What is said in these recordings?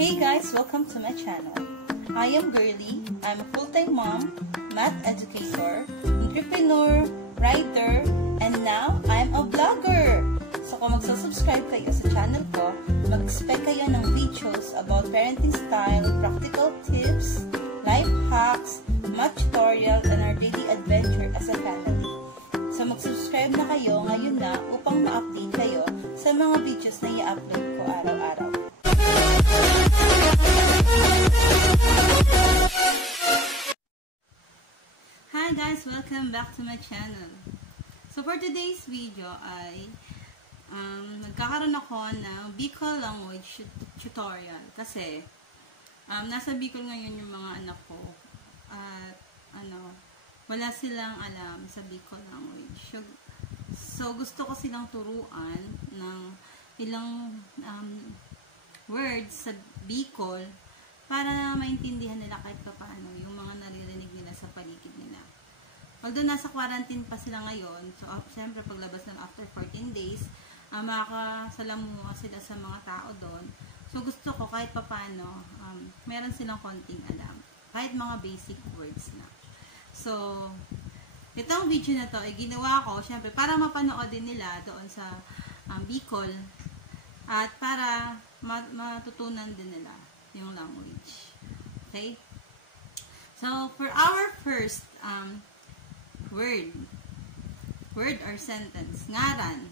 Hey guys, welcome to my channel. I am Girly. I'm a full-time mom, math educator, entrepreneur, writer, and now I'm a vlogger. So kung magsusubscribe kayo sa channel ko, mag-expect kayo ng videos about parenting style, practical tips, life hacks, math tutorial, and our daily adventure as a family. So mag-subscribe na kayo ngayon na upang ma-update kayo sa mga videos na i-upload ko araw-araw. Hi guys! Welcome back to my channel. So for today's video ay nagkakaroon ako ng Bikol language tutorial kasi nasa Bikol ngayon yung mga anak ko at wala silang alam sa Bikol language. So gusto ko silang turuan ng ilang words sa Bikol para maintindihan nila kahit paano yung mga naririnig nila sa paligid nila. Although nasa quarantine pa sila ngayon, so siyempre paglabas ng after 14 days, makakasalamuha sila sa mga tao doon. So gusto ko kahit paano, meron silang konting alam. Kahit mga basic words na. So, itong video na to ay ginawa ko, siyempre para mapanood din nila doon sa Bikol at para matutunan din nila yung language. Okay? So, for our first word or sentence, ngaran.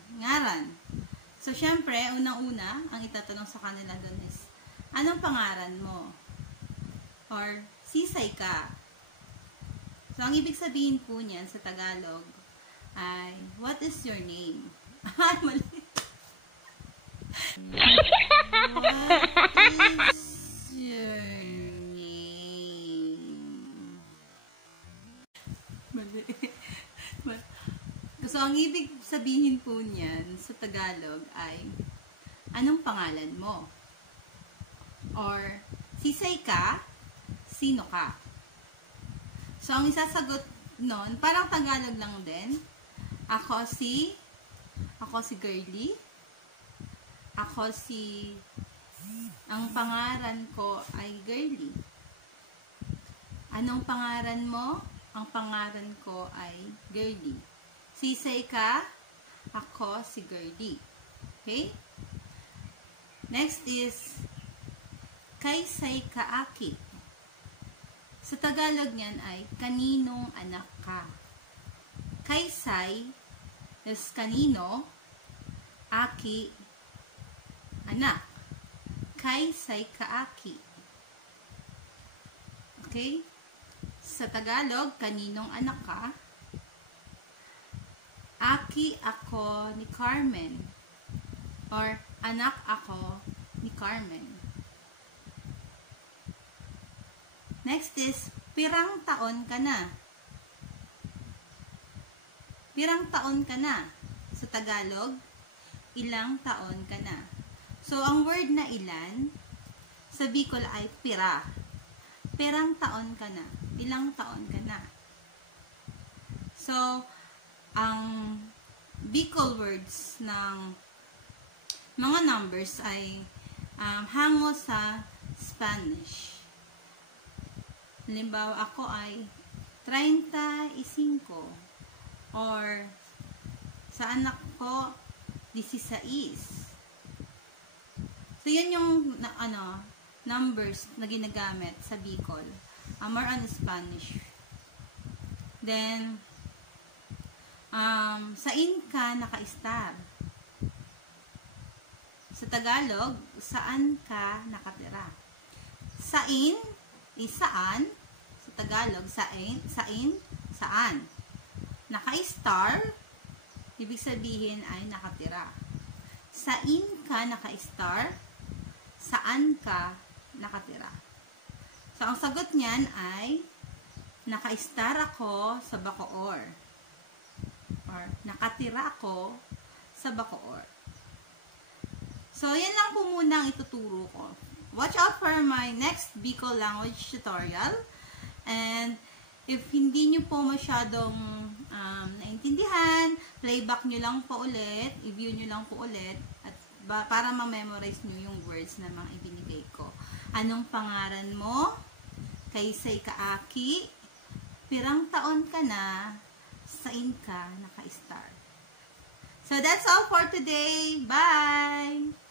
So, syempre, unang-una, ang itatanong sa kanila doon is, anong pangalan mo? Or, sisay ka? So, ang ibig sabihin po niyan sa Tagalog ay, what is your name? Mali. What is your name? Mali. So, ang ibig sabihin po niyan sa Tagalog ay, anong pangalan mo? Or, sisay ka? Sino ka? So, ang isasagot nun, parang Tagalog lang din. Ako si Girly. Ang pangalan ko ay Girly. Anong pangalan mo? Ang pangalan ko ay Girly. Sisay ka? Ako si Girly. Okay? Next is, kaysay kaaki. Sa Tagalog niyan ay, kaninong anak ka? Kaysay is kanino, aki, anak. Kaysay kaaki. Okay? Sa Tagalog, kaninong anak ka? Aki ako ni Carmen. Or, anak ako ni Carmen. Next is, pirang taon ka na? Pirang taon ka na? Sa Tagalog, ilang taon ka na? So, ang word na ilan, sa Bicol ay pira. Pirang taon ka na? Ilang taon ka na? So, ang Bicol words ng mga numbers ay hango sa Spanish. Halimbawa, ako ay 35 or sa anak ko 16. So, yan yung numbers na ginagamit sa Bicol. More on Spanish. Then, saan ka naka-star? Sa Tagalog, saan ka nakatira? Sain is saan. Sa Tagalog, saan. Naka-star, ibig sabihin ay nakatira. Saan ka naka-star? Saan ka nakatira? So, ang sagot niyan ay, naka-star ako sa Bacoor. Or, nakatira ako sa Bacoor. So, yan lang po muna ang ituturo ko. Watch out for my next Bicol language tutorial. And, if hindi nyo po masyadong naintindihan, playback nyo lang po ulit, i-view nyo lang po ulit, at para ma-memorize nyo yung words na mga ibinigay ko. Anong pangalan mo? Kaysay kaaki? Pirang taon ka na? Sain ka naka-star? So that's all for today. Bye!